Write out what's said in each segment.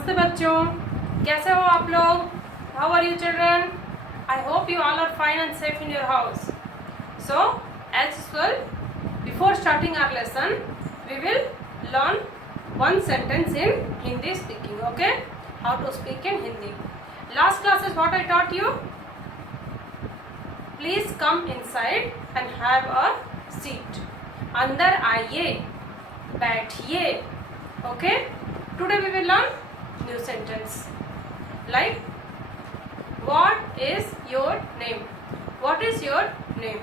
नमस्ते बच्चों, कैसे हो आप लोग? How are you children? I hope you all are fine and safe in your house. So, as usual, before starting our lesson, we will learn one sentence in Hindi speaking. Okay? How to speak in Hindi. Last class is what I taught you. Please come inside and have a seat. अंदर आइए, बैठिए. Okay? Today we will learn new sentence. Like, what is your name? What is your name?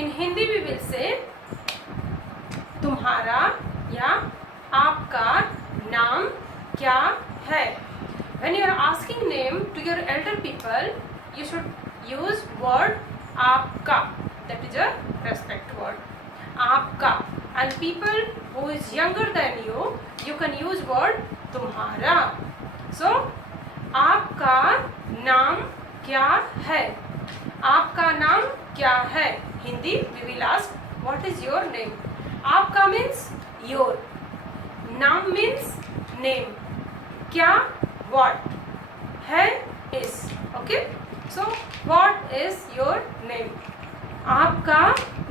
In Hindi we will say तुम्हारा या आपका नाम क्या है. When you are asking name to your elder people, you should use word आपका. That is a respect word. आपका. And people who is younger than you can use word तुम्हारा. So आपका नाम क्या है? आपका नाम क्या है? Hindi we will ask what is your name. आपका means your, नाम means name, क्या what, है is. Okay, so what is your name? आपका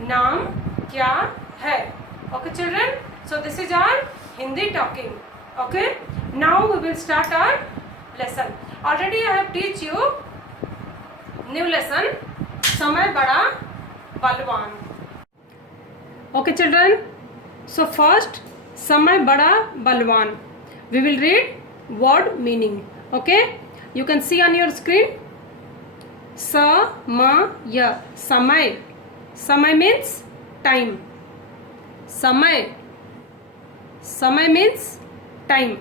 नाम क्या है? Okay children, so this is our Hindi talking. Okay, now we will start our lesson. Already I have teach you new lesson, समय बड़ा बलवान. Okay children, so first समय बड़ा बलवान. We will read word meaning. Okay, you can see on your screen. समय, समय. समय means time. समय, समय means time.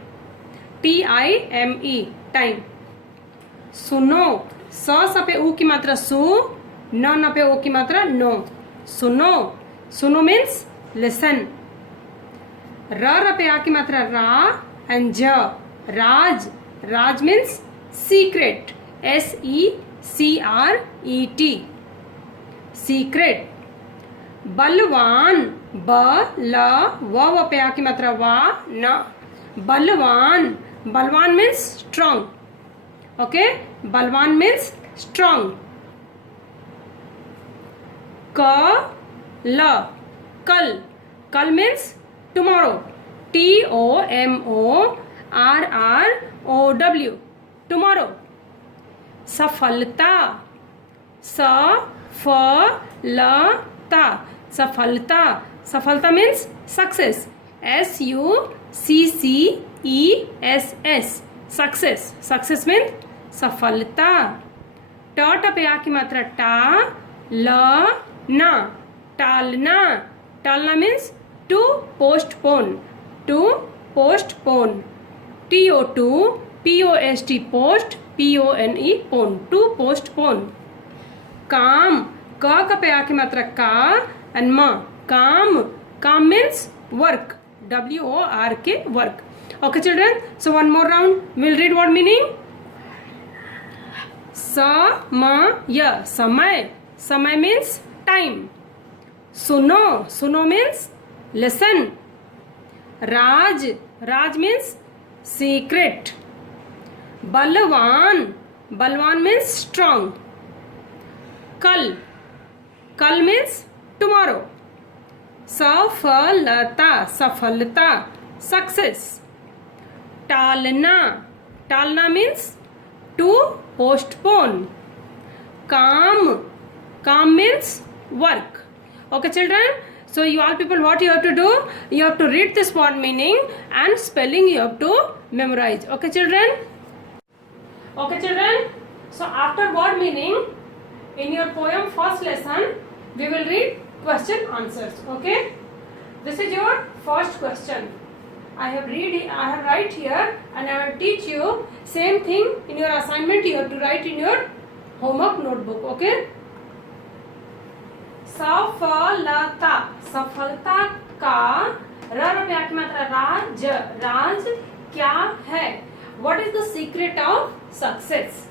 time, time. सुनो, स पे ऊ की मात्रा सु, न पे ओ की मात्रा नो. सुनो, सुनो means listen. र पे आ की मात्रा रा and ज. राज, राज means secret. secret, secret. बलवान, ब ल व पे आ की मात्रा वा न. बलवान, बलवान means strong. Okay, बलवान means strong. क ल कल, कल means tomorrow. tomorrow, tomorrow. सफलता, सफलता, सफलता. सफलता means success. success, success. Success means सफलता. ट पे आ की मात्रा टा ल ना, टालना. टालना means to postpone, to postpone. TO2 POST post, PONE pone, to postpone. काम, क पे आ की मात्रा का and म. काम, काम means work. WORK, work. Okay children, so one more round. We'll read word meaning. समय, समय. समय means time. सुनो, सुनो means listen. राज, राज means secret. बलवान, बलवान means strong. कल, कल means tomorrow. सफलता, सफलता, success. टालना, टालना means to postpone. काम, काम means work. Okay children, so you all people, what you have to do, you have to read this word meaning and spelling you have to memorize. Okay children, okay children, so after word meaning in your poem first lesson we will read question answers. Okay, this is your first question. I have write here and I will teach you same thing in your assignment. You have to write in your homework notebook. Okay, सफलता, सफलता का र पे आ की मात्रा राज, राज क्या है? What is the secret of success?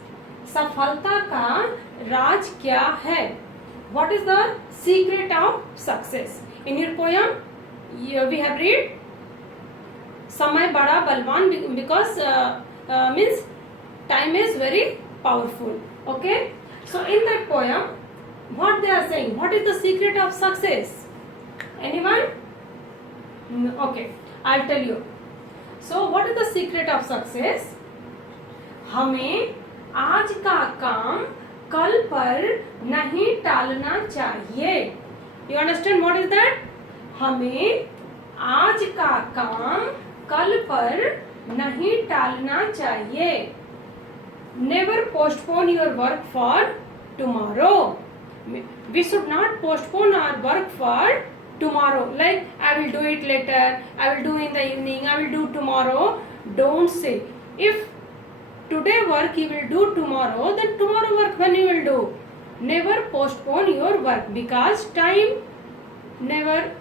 सफलता का राज क्या है? What is the secret of success? In your poem we have read समय बड़ा बलवान, because means time is very powerful. Okay, so in that poem what they are saying, what is the secret of success? Anyone? Okay, I'll tell you. So what is the secret of success? हमें आज का काम कल पर नहीं टालना चाहिए. You understand what is that? हमें आज का काम कल पर नहीं टालना चाहिए. Never postpone your work for tomorrow. We should not postpone our work for tomorrow. Like, I will do it later, I will do in the evening, I will do tomorrow. Don't say. If today work you will do tomorrow, then tomorrow work when you will do. Never postpone your work, because time never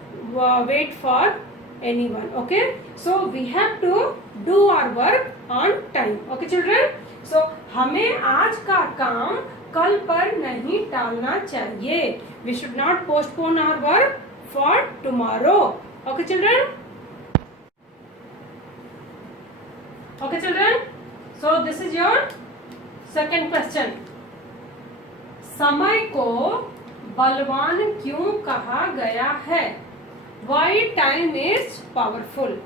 wait for anyone. Okay, so we have to do our work on time. Okay children, so हमें आज का काम कल पर नहीं टालना चाहिए. We should not postpone our work for tomorrow. Okay children? Okay children? So this is your second question. समय को बलवान क्यों कहा गया है? Why time is powerful?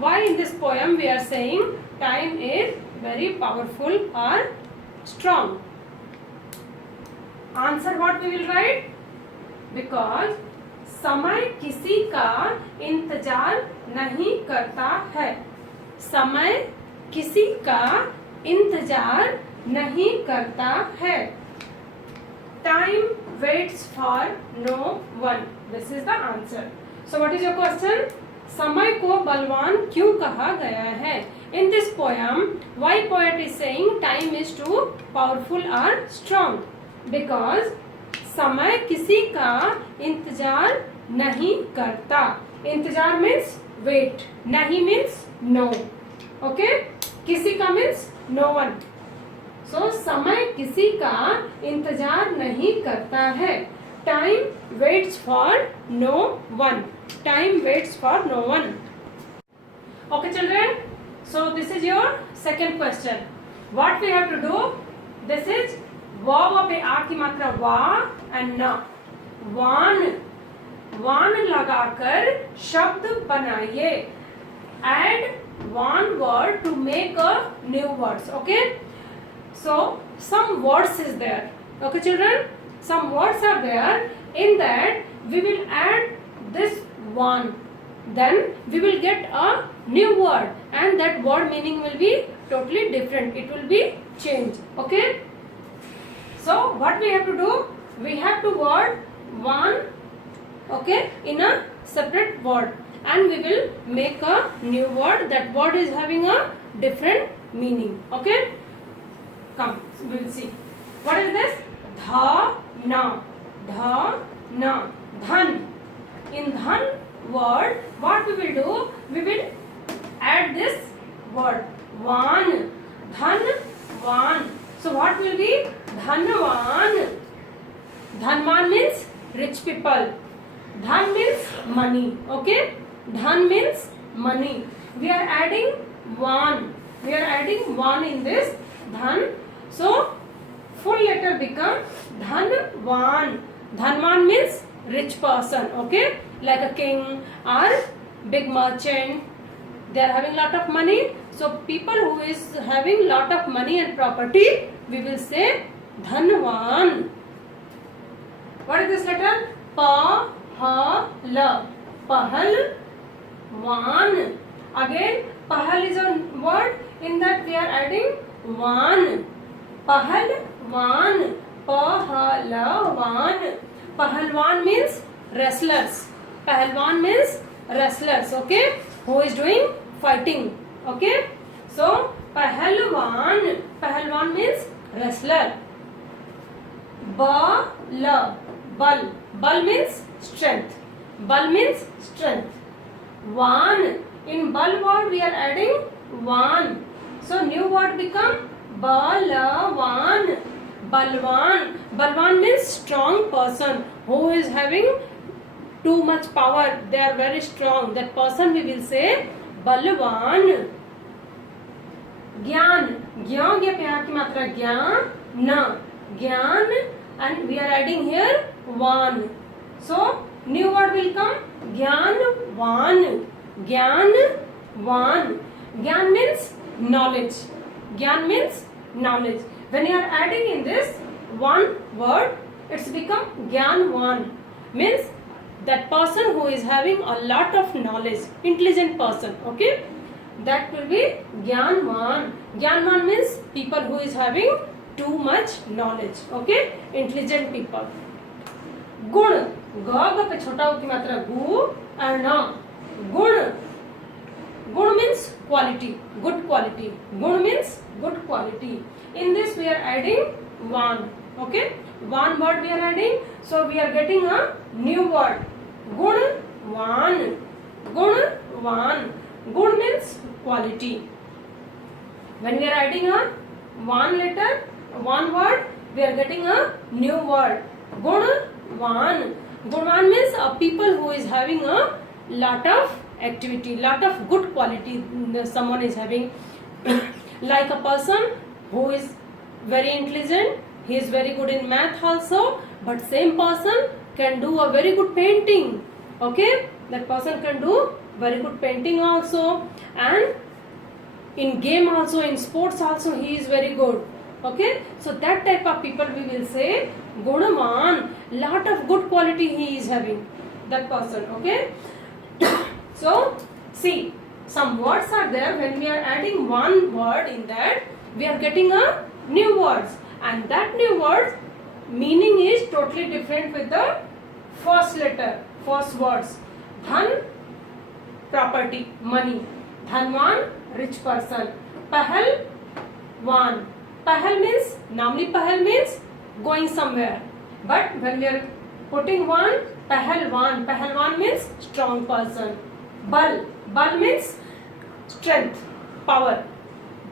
Why in this poem we are saying time is very powerful or strong? Answer what we will write? Because समय किसी का इंतजार नहीं करता है. समय किसी का इंतजार नहीं करता है. Time waits for no one. This is the answer. So what is your question? समय को बलवान क्यों कहा गया है? In this poem, why poet is saying time is too powerful or strong? Because समय किसी का इंतजार नहीं करता. इंतजार means wait. नहीं means no. Okay? किसी का means no one. So समय किसी का इंतजार नहीं करता है. Time waits for no one. Time waits for no one. Okay children, so this is your second question. What we have to do? This is वा पे आ की मात्रा वा एंड न. वान लगाकर शब्द बनाइए. Add one word to make a new words. Okay, so some words is there. Okay children, some words are there. In that we will add this one, then we will get a new word, and that word meaning will be totally different. It will be changed. Okay, so what we have to do? We have to word one, okay, in a separate word, and we will make a new word. That word is having a different meaning. Okay, come, we will see. What is this? Dha na. Dhan. In dhan word, what we will do? We will add this word van. Dhanvan. So what will be? Dhanvan. Dhanvan means rich people. Dhan means money. Okay, dhan means money. We are adding one. We are adding one in this dhan. So full letter become Dhanvan. Dhanvan means rich person. Okay, like a king or big merchant. They are having lot of money. So people who is having lot of money and property, we will say Dhanvan. What is this letter? Pa, ha, la. Pahal, wan. Again, pahal is a word. In that we are adding wan. Pahal, wan. Pahalwan. Pahalwan means wrestlers. Pahalwan means wrestlers. Okay, who is doing fighting. Okay, so pahalwan. Pahalwan means wrestler. Bal. Bal. Bal means strength. Bal means strength. Wan. In bal word we are adding wan. So new word become Balawan. Balwan. Balwan means strong person who is having too much power. They are very strong. That person we will say बलवान। ज्ञान, ज्ञ पे की मात्रा ज्ञान न, ज्ञान, and we are adding here wan. So new word will come ज्ञानवान, ज्ञानवान. Gyan means knowledge. Gyan means knowledge. When you are adding in this one word, it's become Gyanwan. Means that person who is having a lot of knowledge, intelligent person. Okay, that will be Gyanwan. Gyanwan means people who is having too much knowledge. Okay, intelligent people. गुण, ग पे छोटा की मात्रा गु और न, गुण. Good means quality, good quality. Good means good quality. In this we are adding one. Okay, one word we are adding. So we are getting a new word. Gunwan. Gunwan. Good means quality. When we are adding a one letter, one word, we are getting a new word. Gunwan. Gunwan means a people who is having a lot of activity, lot of good quality someone is having. Like a person who is very intelligent, he is very good in math also, but same person can do a very good painting. Okay, that person can do very good painting also, and in game also, in sports also he is very good. Okay, so that type of people we will say Gunaman. Lot of good quality he is having, that person. Okay. So see, some words are there. When we are adding one word in that, we are getting a new words, and that new word meaning is totally different with the first letter, first words. Dhan, property, money. Dhanwan, rich person. Pahalwan. Pahal means, namely Pahal means going somewhere. But when we are putting one, Pahalwan. Pahalwan means strong person. Bal. Bal means strength, power.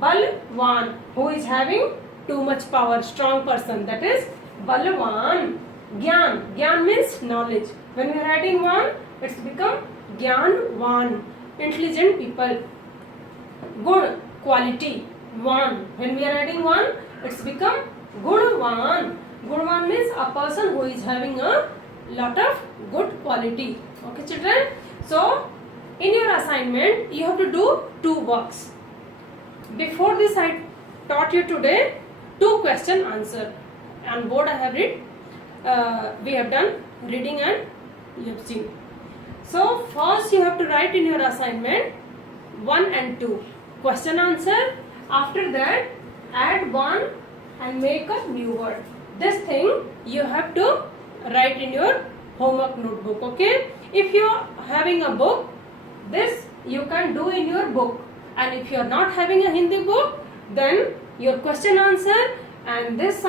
Balwan, who is having too much power, strong person. That is Balwan. Gyan. Gyan means knowledge. When we are adding one, it's become Gyanwan. Intelligent people. Good, quality. One. When we are adding one, it's become Gunwan. Gunwan means a person who is having a lot of good quality. Okay, children. So in your assignment, you have to do two works. Before this, I taught you today two question answer. On board I have read. We have done reading and you have seen. So first you have to write in your assignment 1 and 2 question answer. After that, add one and make a new word. This thing you have to write in your homework notebook. Okay. If you are having a book, this you can do in your book, and if you are not having a Hindi book, then your question answer and this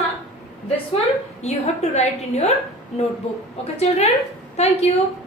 one you have to write in your notebook. Okay children, thank you.